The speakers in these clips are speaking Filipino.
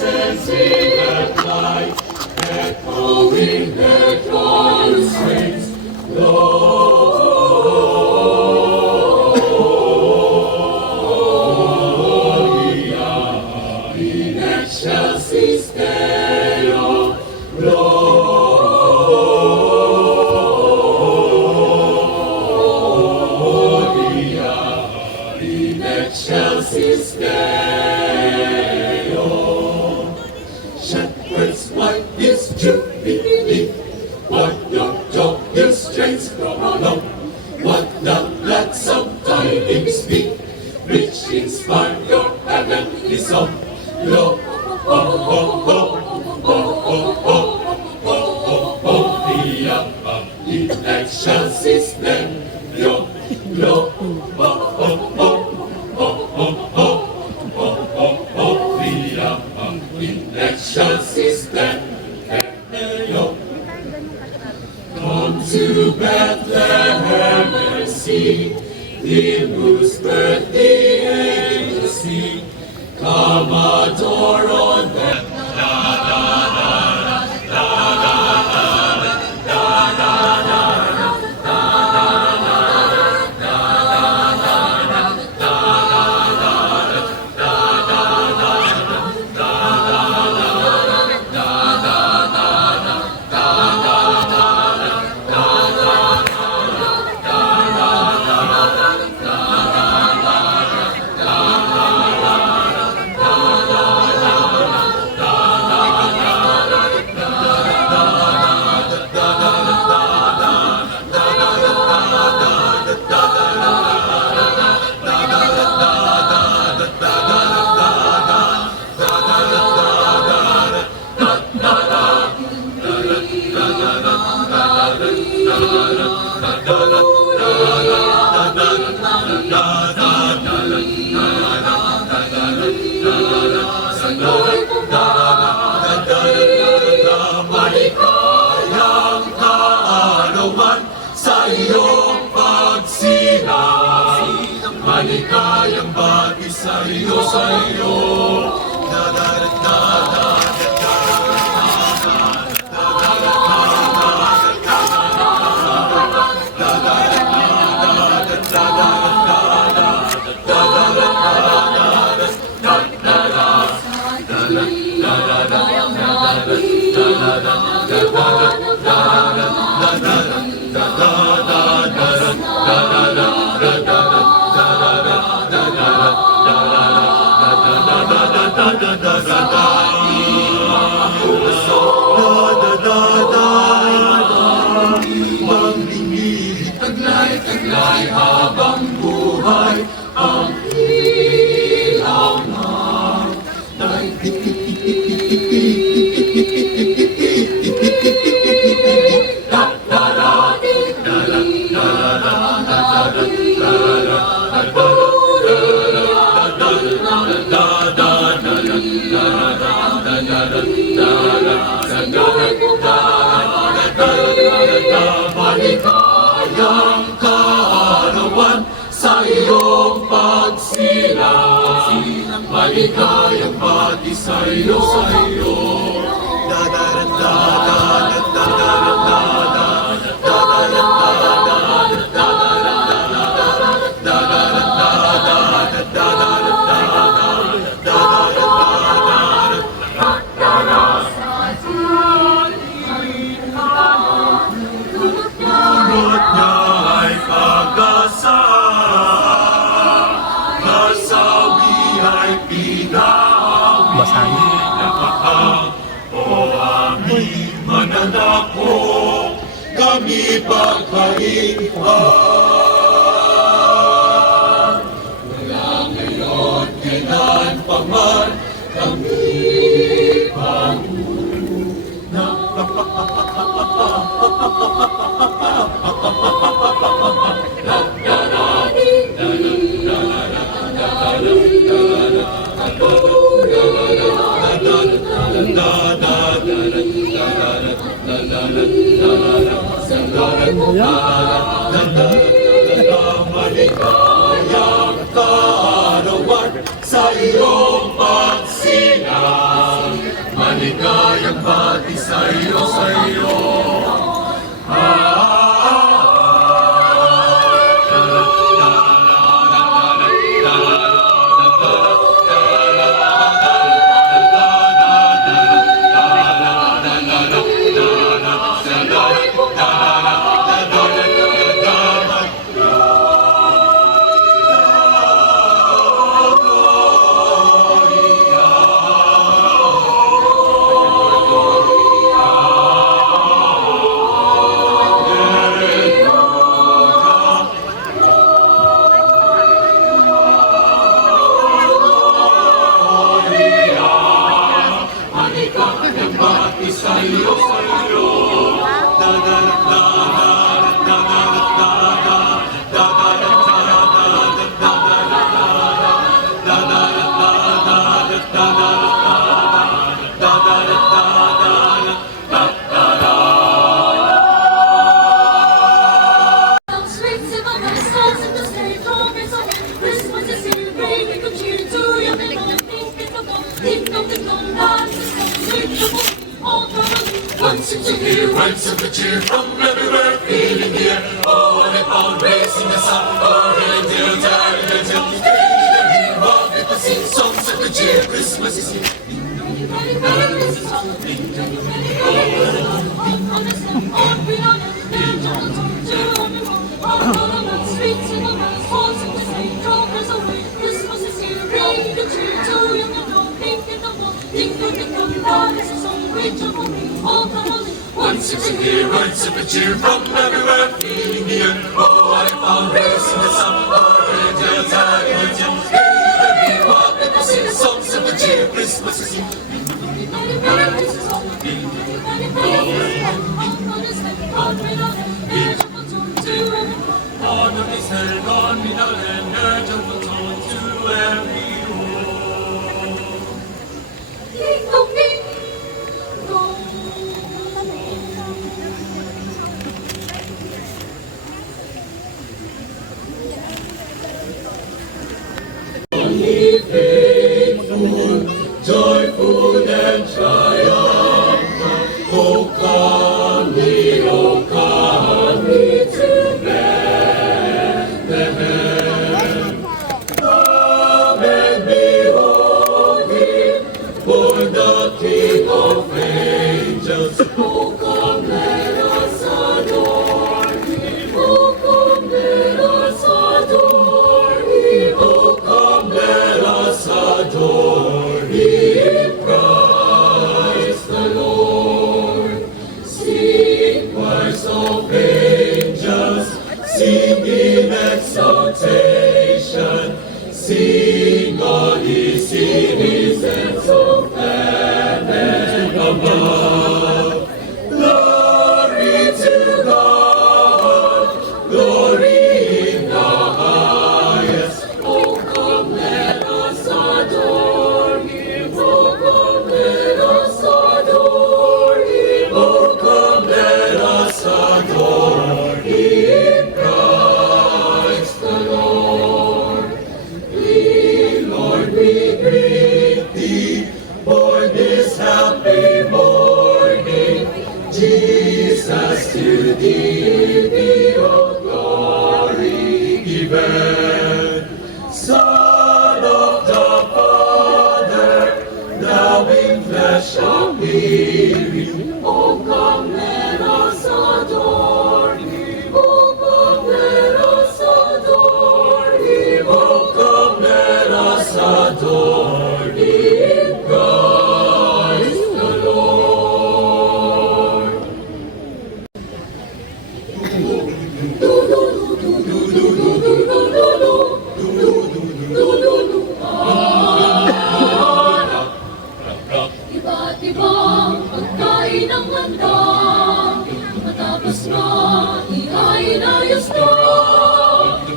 and sing at night, echoing their joyous strains. Gloria in excelsis Deo. Gloria in excelsis Deo. Shepherds, what is Jubilee? What your joyous strains prolong? What the gladsome tidings be? Which inspire your heavenly song? Gloria in excelsis Deo. Gloria in excelsis Deo. Come to Bethlehem and see Him whose birth the angels sing. Come adore on them. Maligayang kaarawan sa iyong pagsilang. Maligayang bati sa iyo, sa iyo. Taglay habang buhay ang ilaw na maligayang kaarawan sa iyong pagsilang. Maligayang bati sa iyo, sa iyo. O aming mananako, kami pagkaihan. Wala ngayon, kailan pa man, kami panguna. Maligayang kaarawan sa iyong pagsilang. maligayang bati sa'yo, sa'yo. Once into here, rise of the cheer from everywhere, feeling the air. Oh, and if all racing the sun, oh, reindeer, daring till either hear or people sing songs of the cheer. Christmas is here. Once it's here, rise up a cheer from everywhere, feeling the air. Oh, I found racing the sun, oh, reindeer, daring till either hear or people sing songs of the cheer. Christmas is here. Honor is held on middle and urge of the tone to every home. Ding dong ding dong. Only faithful, joyful and triumphant. Oh, come ye, oh, come ye to Bethlehem. Come and behold him, born the King of angels. Oh, come, let us adore him. Oh, come, let us adore him. Oh, come, let us adore him, Christ the Lord. Sing, choirs of angels, sing in exaltation, sing all ye citizens of heaven above. Glory to God, glory in the highest. Oh, come, let us adore him. Oh, come, let us adore him. Oh, come, let us adore him, Christ the Lord. We, Lord, we greet thee for this happy morning. Jesus, to thee be all glory given. Son of the Father, thou in flesh appearing. Oh, come, let us adore him. Oh, come, let us adore him. Oh, come, let us adore him, Christ the Lord. Iba't ibang pagkain ang handa, matapos na iayos na.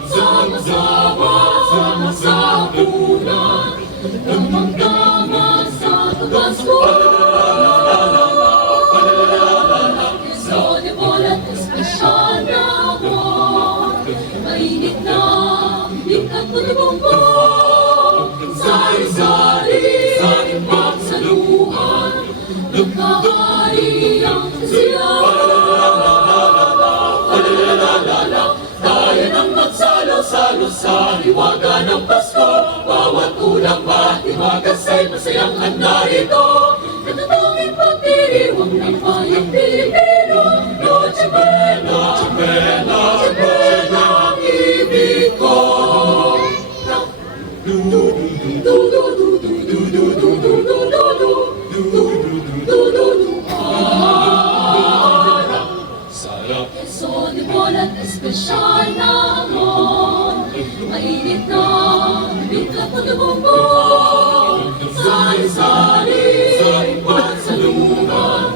Sama-sama sa hapunan, damang-dama sa Pasko. Isonibol at espesyal na hamon, mainit na ikat mo na bumbong. Sari-sari sa pagsaluhan, Kahari ang siya. Tayo nang magsalo-salo sa hiwaga ng Pasko. Bawat ulang mahiwaga sa'y masayang handa rito. Natatanging pagdiriwang ng bayang Pilipino. Noche Buena, Noche Buena, Noche Buena, ang ibig ko. Sarap. Keso de bola espesyal na hamon. Mainit na bigla po na bumbong. Sari-sari at salungan.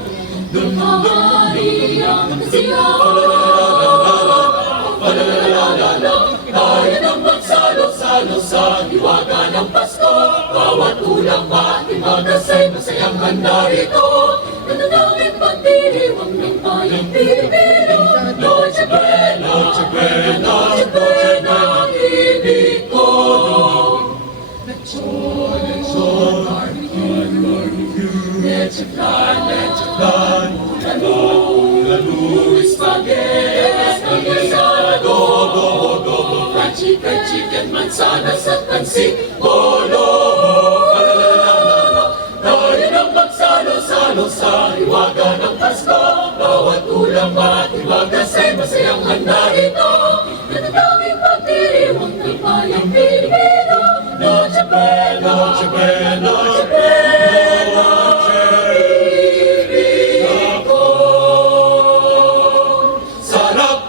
Kahari ang Tayo nang magsalo-salo sa hiwaga ng Pasko. Bawat ulang mahiwaga sa'y masayang handa rito. Natatanging pagdiriwang ng bayang Pilipino. Noche Buena, Noche Buena, Noche Buena, ang ibig ko. Lechon, lechon, barbecue, leche flan, lalo, spaghetti, adobo, fried chicken, mansanas at pansit, bolo. Tayo nang magsalo-salo sa hiwaga ng Pasko. Bawat ulang mahiwaga sa'y masayang handa rito. Natatanging pagdiriwang ng bayang Pilipino. Noche Buena, Noche Buena, Noche Buena, ibig ko. Sarap.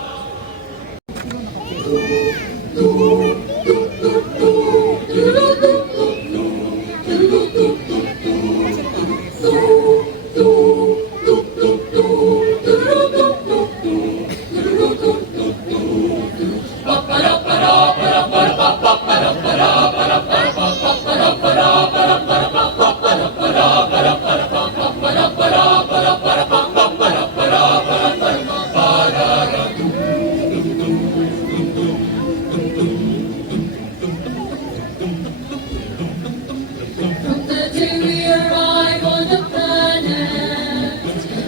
From the day we arrive on the planet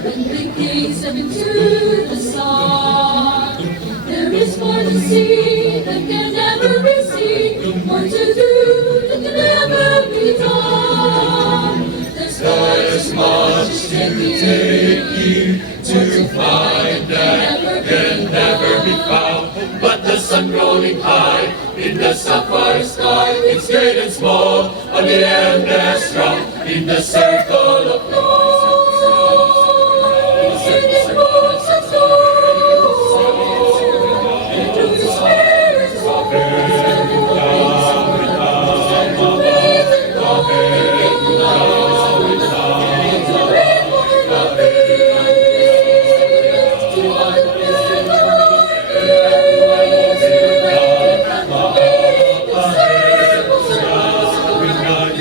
and blinking seven to the sun, there is more to see that can never be seen, more to do that can never be done. There's much to take you To find that can never be found, but the sun rolling high in the sapphire sky, it's great and small, on the endless round, in the circle of love. Singing books and songs through the spirits of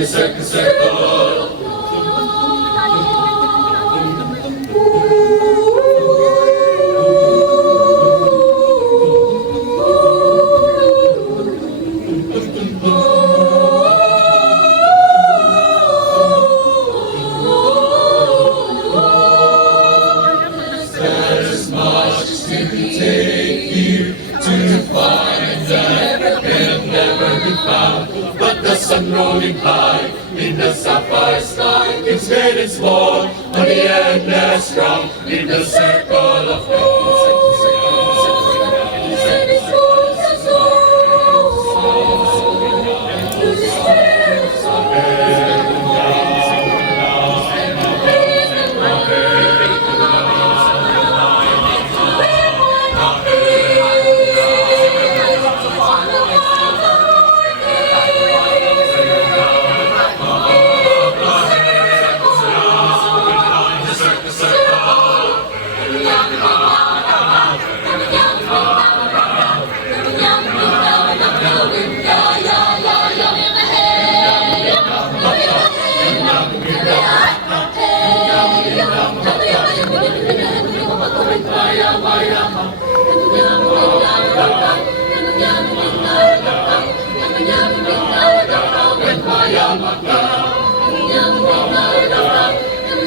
Circle, circle. There's much to take you to find that can never be found, but the sun rolling high in the sapphire sky, it's great and small, on the endless round, in the circle of love.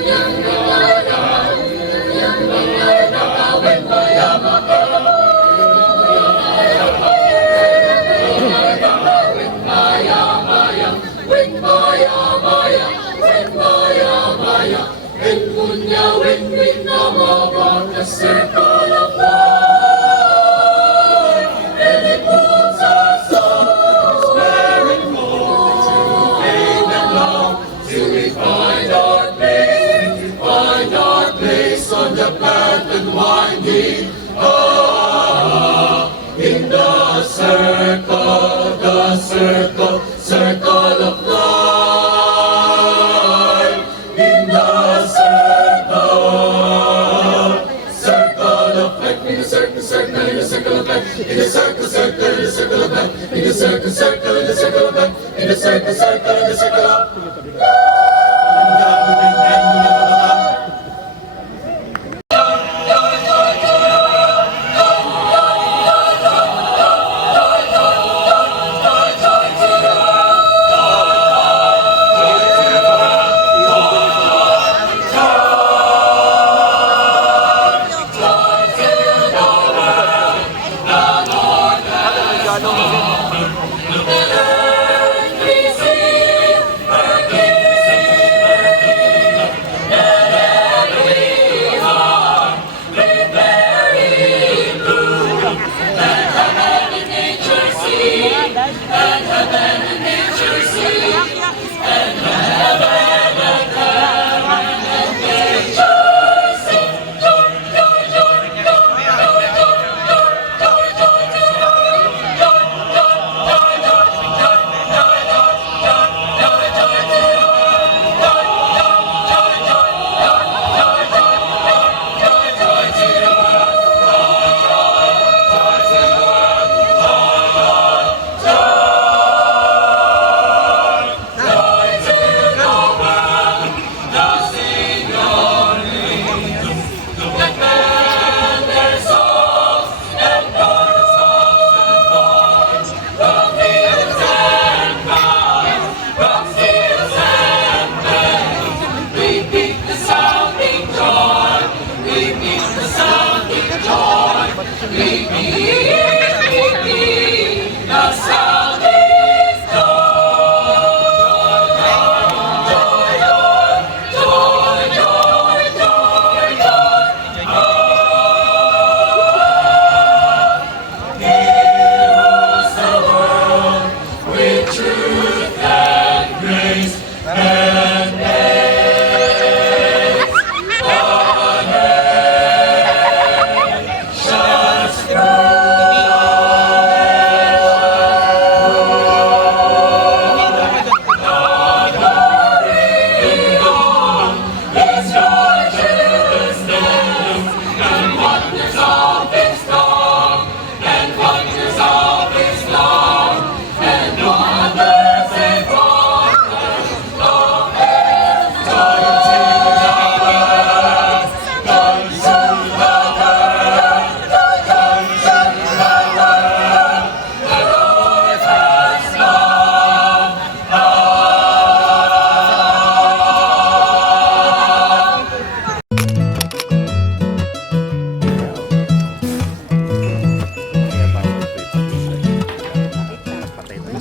Yang and punya when namawag the circle of life, and it moves us on, sparing more to gain and love, till we find our place on the path and winding. In the circle of life. In the circle of life. In the circle of life. In the circle